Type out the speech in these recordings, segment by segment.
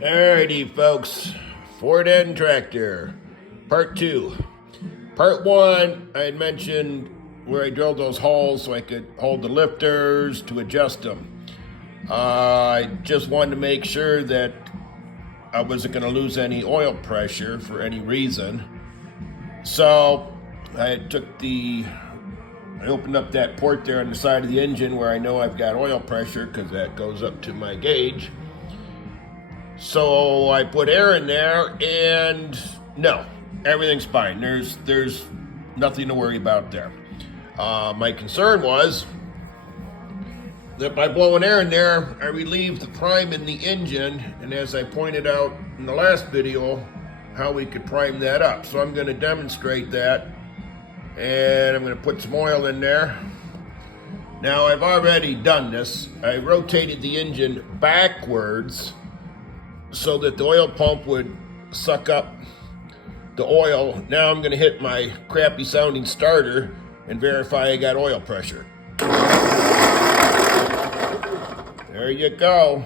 Alrighty, folks. Ford N tractor, part 2. Part 1, I had mentioned where I drilled those holes so I could hold the lifters to adjust them. I just wanted to make sure that I wasn't going to lose any oil pressure for any reason. So I opened up that port there on the side of the engine where I know I've got oil pressure because that goes up to my gauge. So I put air in there, and no, everything's fine. There's nothing to worry about there. My concern was that by blowing air in there, I relieved the prime in the engine, and as I pointed out in the last video, how we could prime that up. So I'm going to demonstrate that, and I'm going to put some oil in there. Now, I've already done this. I rotated the engine backwards so that the oil pump would suck up the oil. Now I'm going to hit my crappy sounding starter and verify I got oil pressure. There you go.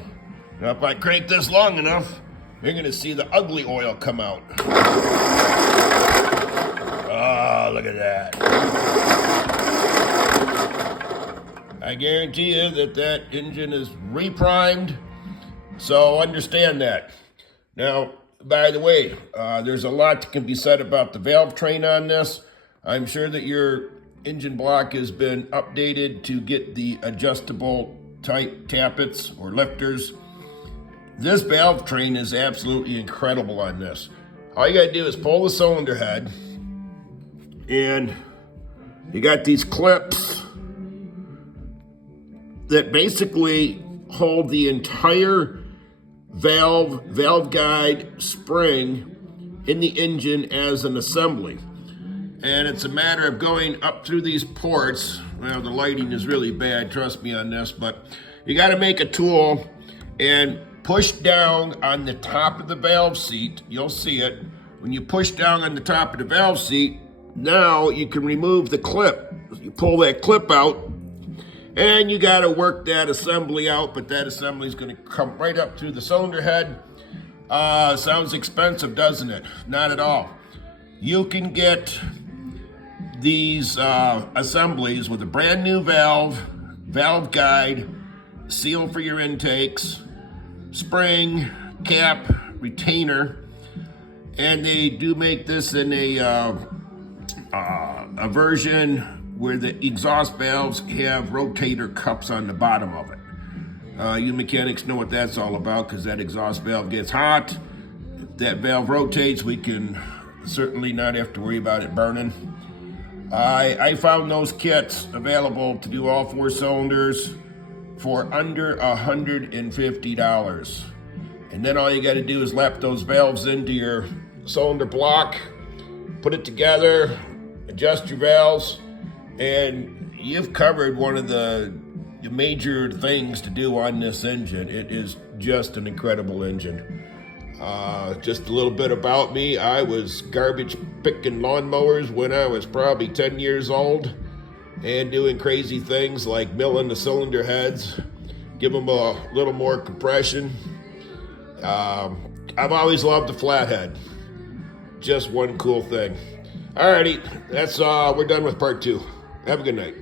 Now if I crank this long enough, you're going to see the ugly oil come out. Oh, look at that. I guarantee you that engine is reprimed. So understand that. Now, by the way, there's a lot that can be said about the valve train on this. I'm sure that your engine block has been updated to get the adjustable type tappets or lifters. This valve train is absolutely incredible on this. All you gotta do is pull the cylinder head, and you got these clips that basically hold the entire valve guide spring in the engine as an assembly. And it's a matter of going up through these ports. Well, the lighting is really bad, trust me on this, but you got to make a tool and push down on the top of the valve seat. You'll see it. When you push down on the top of the valve seat, now you can remove the clip. You pull that clip out, and you got to work that assembly out, but that assembly is going to come right up through the cylinder head. Sounds expensive, doesn't it? Not at all. You can get these assemblies with a brand new valve guide, seal for your intakes, spring, cap, retainer, and they do make this in a version where the exhaust valves have rotator cups on the bottom of it. You mechanics know what that's all about, because that exhaust valve gets hot. If that valve rotates, we can certainly not have to worry about it burning. I found those kits available to do all 4 cylinders for under $150. And then all you got to do is lap those valves into your cylinder block, put it together, adjust your valves, and you've covered one of the major things to do on this engine. It is just an incredible engine. Just a little bit about me. I was garbage picking lawnmowers when I was probably 10 years old and doing crazy things like milling the cylinder heads, give them a little more compression. I've always loved the flathead. Just one cool thing. Alrighty, we're done with part 2. Have a good night.